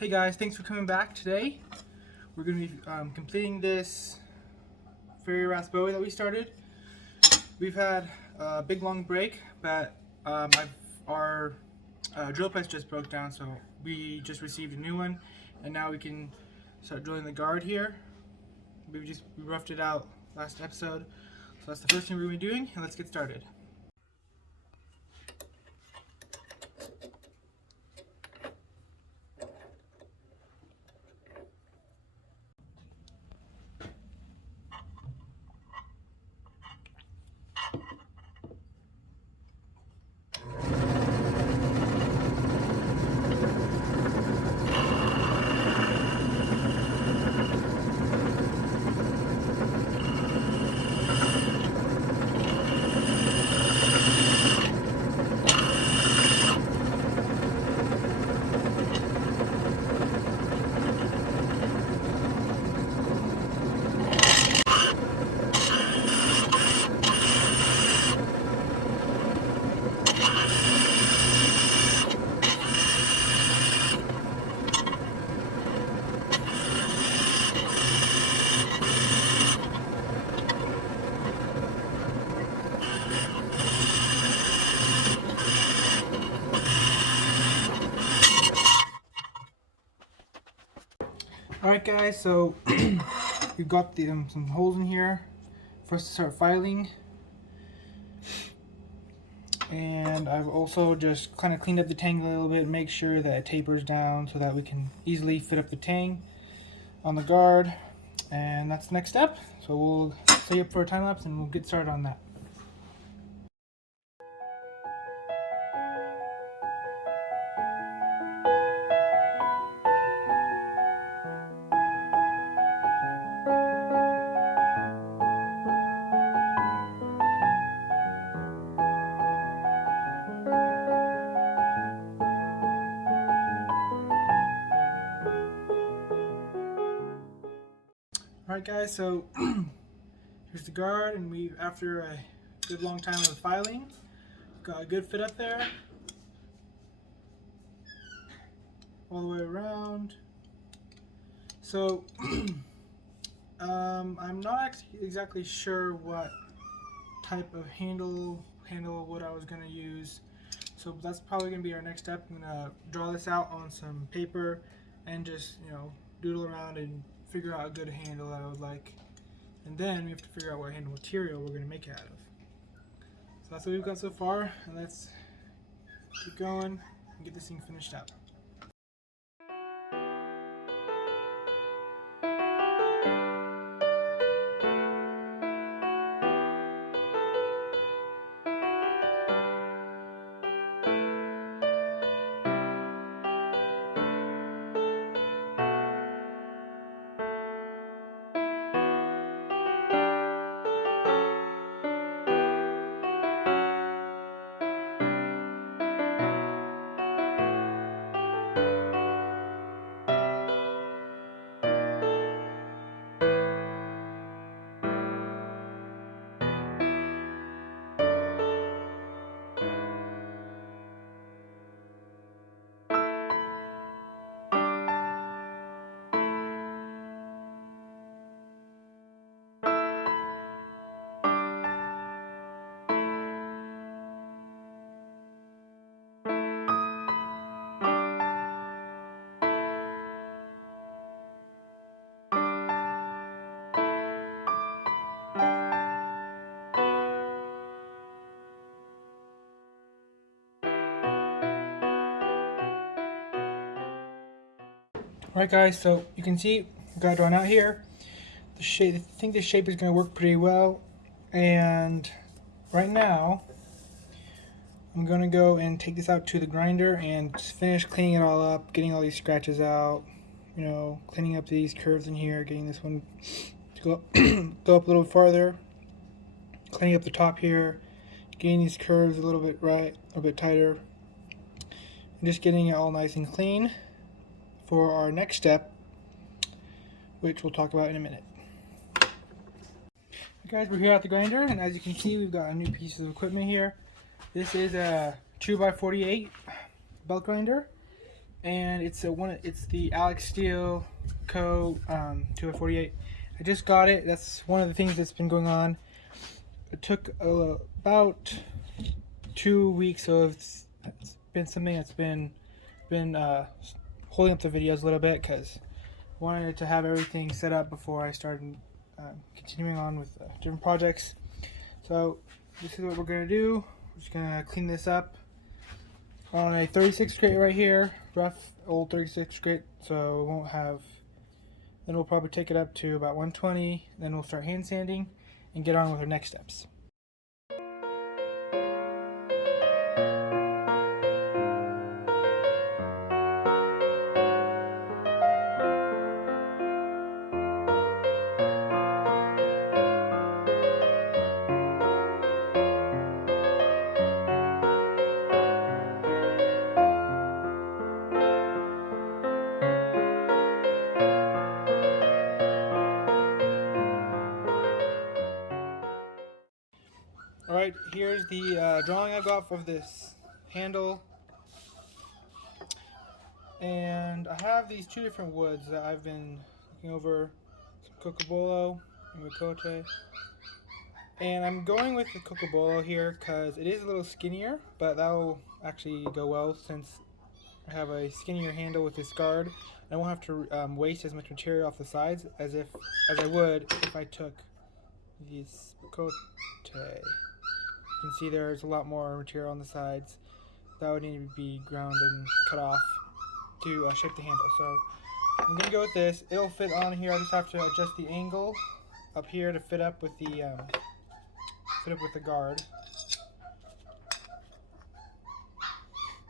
Hey guys, thanks for coming back. Today we're going to be completing this Farrier Rasp that we started. We've had a big long break, but our drill press just broke down, so we just received a new one, and now we can start drilling the guard here. We roughed it out last episode, so that's the first thing we're going to be doing, and let's get started. Alright guys, so we've got some holes in here for us to start filing, and I've also just kind of cleaned up the tang a little bit, make sure that it tapers down so that we can easily fit up the tang on the guard, and that's the next step. So we'll set you up for a time lapse and we'll get started on that. Alright guys, so here's the guard, and after a good long time of filing, got a good fit up there, all the way around. So I'm not exactly sure what type of handle wood I was going to use, so that's probably going to be our next step. I'm going to draw this out on some paper and just doodle around and figure out a good handle that I would like, and then we have to figure out what handle material we're going to make it out of. So that's what we've got so far, and let's keep going and get this thing finished up. Alright guys, so you can see we got it drawn out here. The shape, I think the shape is going to work pretty well, and right now I'm going to go and take this out to the grinder and just finish cleaning it all up, getting all these scratches out, cleaning up these curves in here, getting this one to go up a little farther, cleaning up the top here, getting these curves a little bit tighter, and just getting it all nice and clean for our next step, which we'll talk about in a minute. Guys, we're here at the grinder, and as you can see, we've got a new piece of equipment here. This is a 2x48 belt grinder, and it's the Alex Steel Co. 248. I just got it. That's one of the things that's been going on. It took about 2 weeks, so it's been something that's been holding up the videos a little bit because I wanted to have everything set up before I started continuing on with different projects. So this is what we're gonna do. We're just gonna clean this up on a 36 grit right here, rough old 36 grit, so it won't have. Then we'll probably take it up to about 120. Then we'll start hand sanding and get on with our next steps. Alright, here's the drawing I got for this handle. And I have these two different woods that I've been looking over, some cocobolo and ricote. And I'm going with the cocobolo here because it is a little skinnier, but that will actually go well since I have a skinnier handle with this guard. I won't have to waste as much material off the sides as I would if I took this ricote. You can see there's a lot more material on the sides that would need to be ground and cut off to shape the handle. So I'm gonna go with this. It'll fit on here. I just have to adjust the angle up here to fit up with the guard.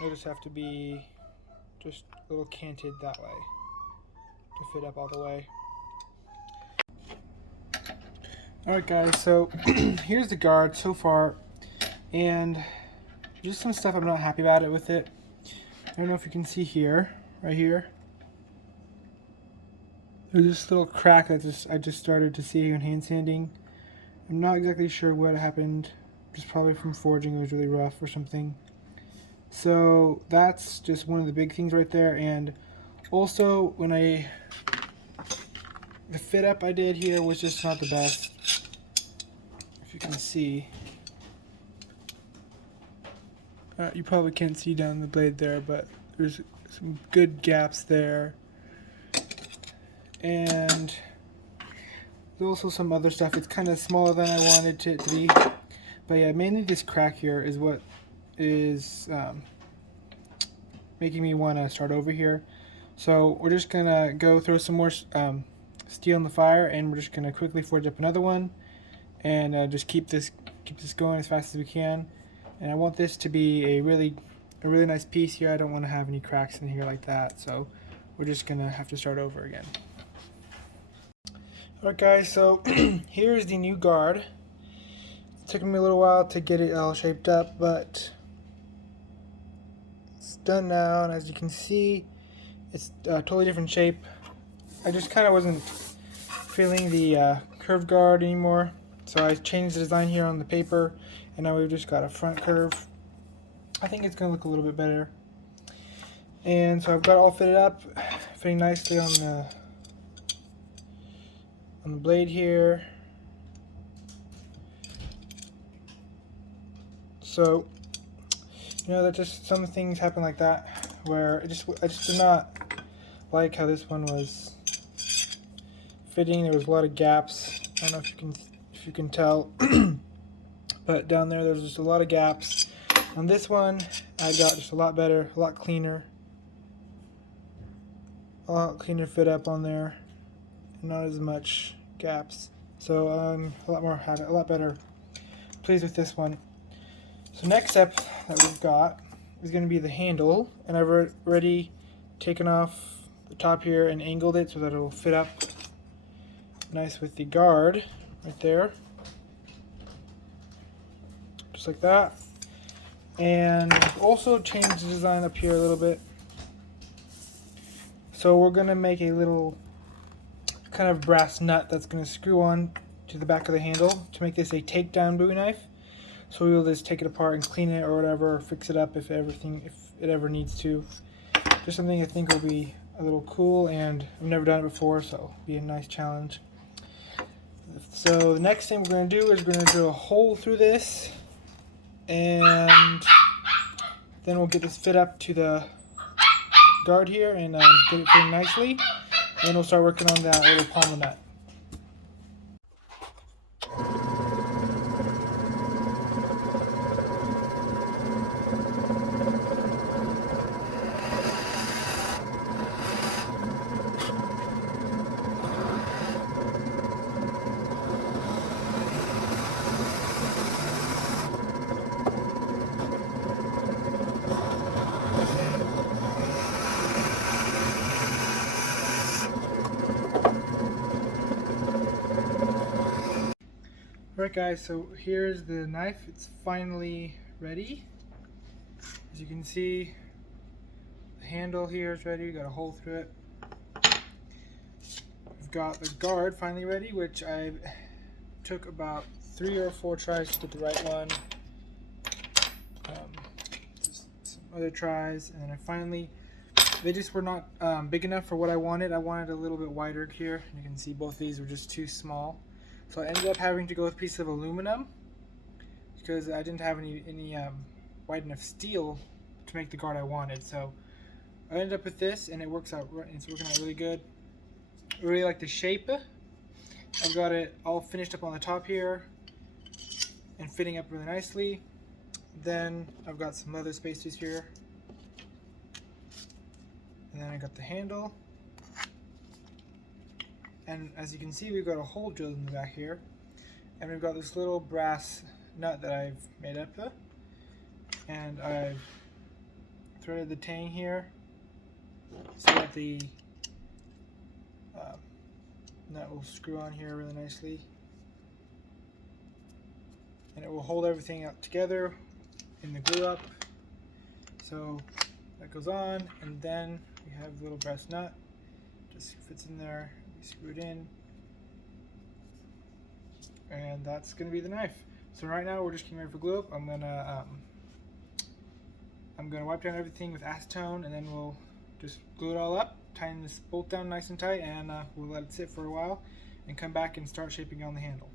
It'll just have to be just a little canted that way to fit up all the way. Alright guys, so here's the guard so far, and just some stuff I'm not happy about it with it. I don't know if you can see here, right here. There's this little crack that I just started to see on hand sanding. I'm not exactly sure what happened, just probably from forging. It was really rough or something. So that's just one of the big things right there. And also when the fit up I did here was just not the best. If you can see, you probably can't see down the blade there, but there's some good gaps there, and there's also some other stuff. It's kind of smaller than I wanted it to be, but yeah, mainly this crack here is what is making me want to start over here. So we're just gonna go throw some more steel in the fire, and we're just gonna quickly forge up another one, and just keep this going as fast as we can. And I want this to be a really nice piece here. I don't want to have any cracks in here like that, so we're just gonna have to start over again. Alright guys, so here's the new guard. It took me a little while to get it all shaped up, but it's done now, and as you can see, it's a totally different shape. I just kind of wasn't feeling the curved guard anymore, so I changed the design here on the paper, and now we've just got a front curve. I think it's going to look a little bit better. And so I've got it all fitted up, fitting nicely on the blade here. So, you know, that just some things happen like that, where I just did not like how this one was fitting. There was a lot of gaps. I don't know if you can tell, but down there's just a lot of gaps. On this one, I got just a lot better, a lot cleaner fit up on there, and not as much gaps. So I'm a lot better pleased with this one. So next step that we've got is going to be the handle, and I've already taken off the top here and angled it so that it will fit up nice with the guard right there, just like that. And also changed the design up here a little bit. So we're going to make a little kind of brass nut that's going to screw on to the back of the handle to make this a takedown Bowie knife. So we will just take it apart and clean it or whatever, or fix it up if it ever needs to. just something I think will be a little cool, and I've never done it before, so it'll be a nice challenge. So the next thing we're going to do is we're going to drill a hole through this, and then we'll get this fit up to the guard here and get it fitting nicely. And then we'll start working on that little pommel nut. Alright guys, so here's the knife. It's finally ready. As you can see, the handle here is ready. We got a hole through it. We've got the guard finally ready, which I took about 3 or 4 tries to get the right one. Just some other tries, and then I finally, they just were not big enough for what I wanted. I wanted a little bit wider here. You can see both these were just too small. So I ended up having to go with a piece of aluminum because I didn't have any wide enough steel to make the guard I wanted. So I ended up with this, and it works out. It's working out really good. I really like the shape. I've got it all finished up on the top here and fitting up really nicely. Then I've got some leather spacers here, and then I got the handle. And as you can see, we've got a hole drilled in the back here, and we've got this little brass nut that I've made up, and I've threaded the tang here so that the nut will screw on here really nicely, and it will hold everything up together in the glue up. So that goes on, and then we have the little brass nut, just fits in there. Screw it in, and that's going to be the knife. So right now we're just getting ready for glue up. I'm gonna wipe down everything with acetone, and then we'll just glue it all up, tying this bolt down nice and tight, and we'll let it sit for a while and come back and start shaping on the handle.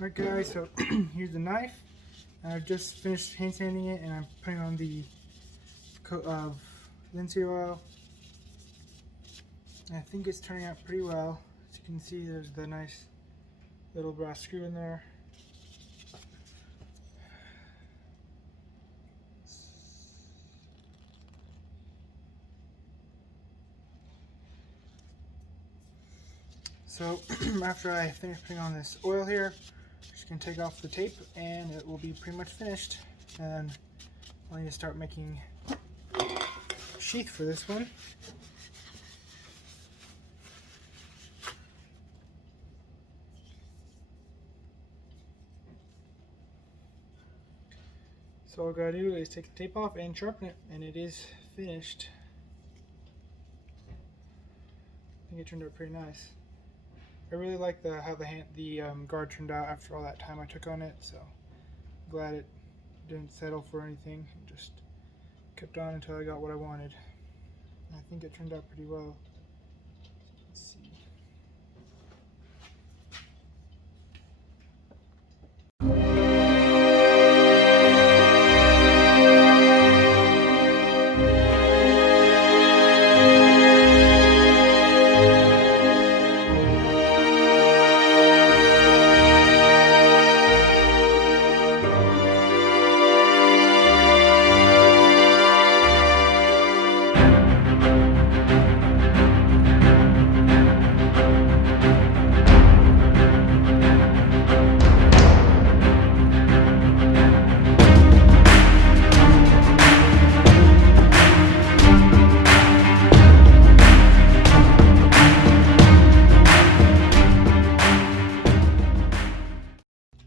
Alright guys, so here's the knife. I've just finished hand sanding it, and I'm putting on the coat of linseed oil. And I think it's turning out pretty well. As you can see, there's the nice little brass screw in there. So after I finish putting on this oil here, I'm just going to take off the tape and it will be pretty much finished. And I'll need to start making a sheath for this one. So all I gotta do is take the tape off and sharpen it, and it is finished. I think it turned out pretty nice. I really like how the guard turned out after all that time I took on it, so I'm glad it didn't settle for anything. It just kept on until I got what I wanted. And I think it turned out pretty well. Let's see.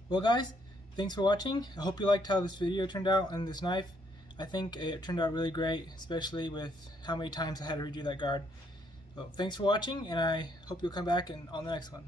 Well guys, thanks for watching. I hope you liked how this video turned out and this knife. I think it turned out really great, especially with how many times I had to redo that guard. Well, thanks for watching, and I hope you'll come back on the next one.